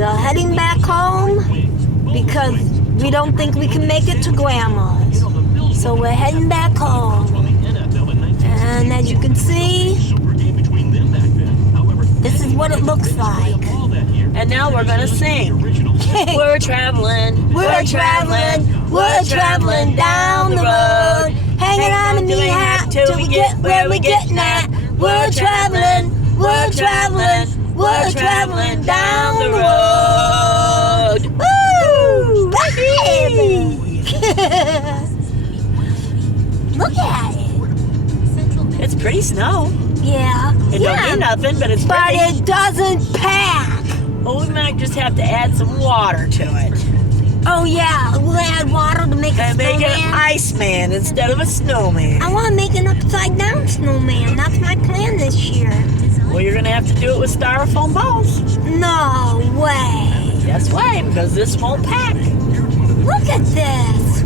We are heading back home because we don't think we can make it to Grandma's. So we're heading back home. And as you can see, this is what it looks like. And now we're gonna sing. We're traveling, we're traveling down the road. Hanging on to me hat till we get where we getting at. We're traveling down the road. Woo! Look at it. It's pretty snow. Yeah. It don't mean nothing, but it's pretty. But it doesn't pack. Well, we might just have to add some water to it. Oh yeah, we'll add water to make a And snowman. make it an iceman instead of a snowman. I want to make an upside down snowman. That's my plan this year. Well, you're gonna have to do it with styrofoam balls. No way. That's why, because this won't pack. Look at this.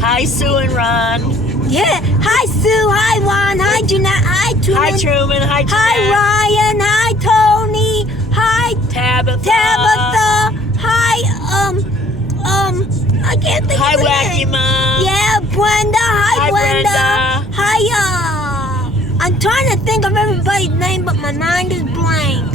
Hi, Sue and Ron. Yeah. Hi Sue. Hi Juan. Hi Jeanette. Hi Truman. Hi, Truman. Hi, Jeanette. Hi Ryan. Hi Tony. Hi Tabitha. Hi I can't think Hi, of the Wacky name. Mom. Yeah, Brenda. Hi Brenda. Hi I'm trying to think of everybody's name, but my mind is blank.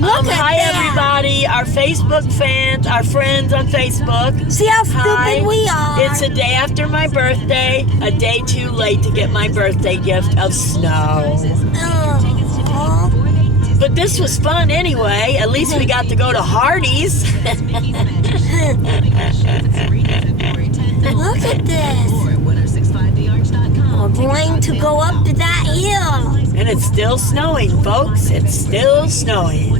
Look at hi, that. everybody. Our Facebook fans, our friends on Facebook. See how stupid we are. It's a day after my birthday, a day too late to get my birthday gift of snow. Oh. But this was fun anyway. At least we got to go to Hardee's. Look at this. We're going to go up to that hill. And it's still snowing, folks. It's still snowing.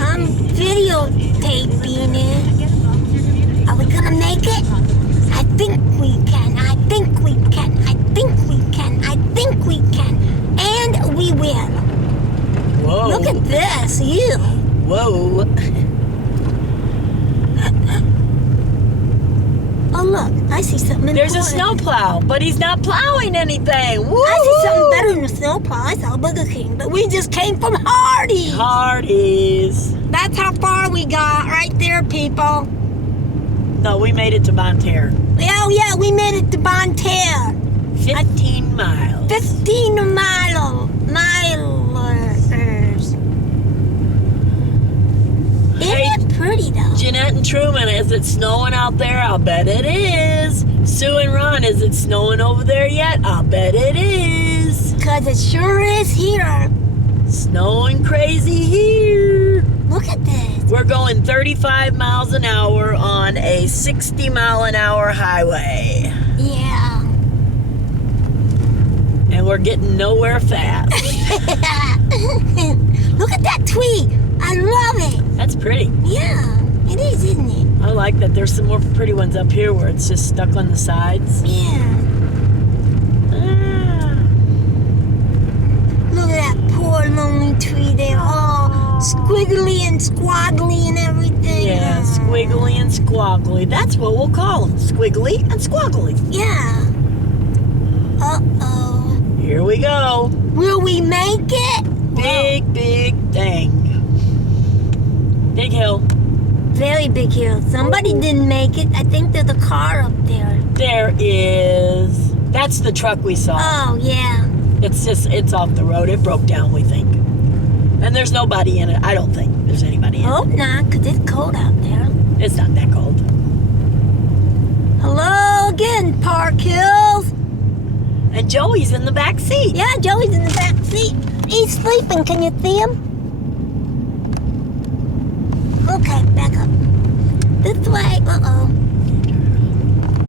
I'm videotaping it. Are we gonna make it? I think we can. I think we can. I think we can. I think we can. And we will. Whoa. Look at this. You. Whoa. Oh, look. I see something. There's a important. snowplow, but he's not plowing anything. Woo! I see something better than a snowplow. I saw Burger King, but we just came from Hardee's. Hardee's. That's how far we got right there, people. No, we made it to Bonterre. Yeah, we made it to Bonterre. 15 miles. 15 milers. Isn't it pretty, though? Jeanette and Truman, is it snowing out there? I'll bet it is. Sue and Ron, is it snowing over there yet? I'll bet it is. Because it sure is here. Snowing crazy here. Look at this. We're going 35 miles an hour on a 60-mile-an-hour highway. Yeah. And we're getting nowhere fast. Look at that tree. I love it. That's pretty. Yeah, it is, isn't it? I like that there's some more pretty ones up here where it's just stuck on the sides. Yeah. Ah. Look at that poor lonely tree there. Oh, squiggly and squaggly and everything. Yeah, squiggly and squaggly. That's what we'll call them. Squiggly and squaggly. Yeah. Uh-oh. Here we go. Will we make it? Big thing. Big hill. Very big hill. Somebody didn't make it. I think there's a car up there. There is. That's the truck we saw. Oh, yeah. It's off the road. It broke down, we think. And there's nobody in it. I don't think there's anybody in it. Hope not, because it's cold out there. It's not that cold. Hello again, Park Hills. And Joey's in the back seat. Yeah, Joey's in the back seat. He's sleeping. Can you see him?